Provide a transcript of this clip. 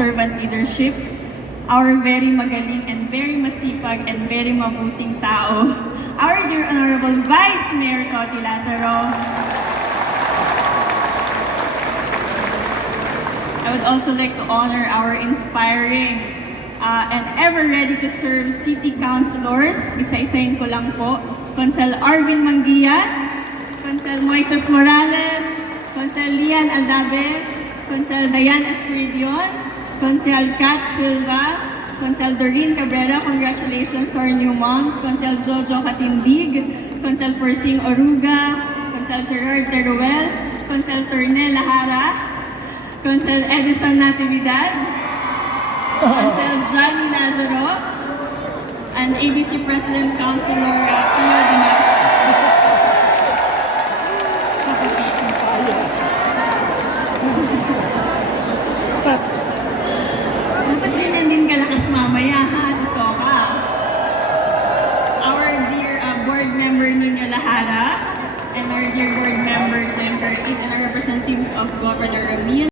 servant leadership, our very magaling and very masipag and very mabuting tao, our dear Honorable Vice Mayor Toti Lazaro. I would also like to honor our inspiring and ever ready to serve city councilors. Isa-isahin ko lang po. Consel Arvin Manguian, Consel Moises Morales, Consel Lian Aldabe, Consel Dayan Espiridion, Consel Kat Silva, Consel Doreen Cabrera, congratulations to our new moms, Consel Jojo Katindig, Consel Persing Oruga, Consel Gerard Teruel, Consel Tornel Lahara, Consel Edison Natividad, Consel Johnny Lazaro, and ABC President Councilor Pio Dimac. Dapat din din kalakas mamaya ha sa SOCA. Our dear board member Nino Lahara and our dear board member Jem Perait and our representatives of Governor Ramin.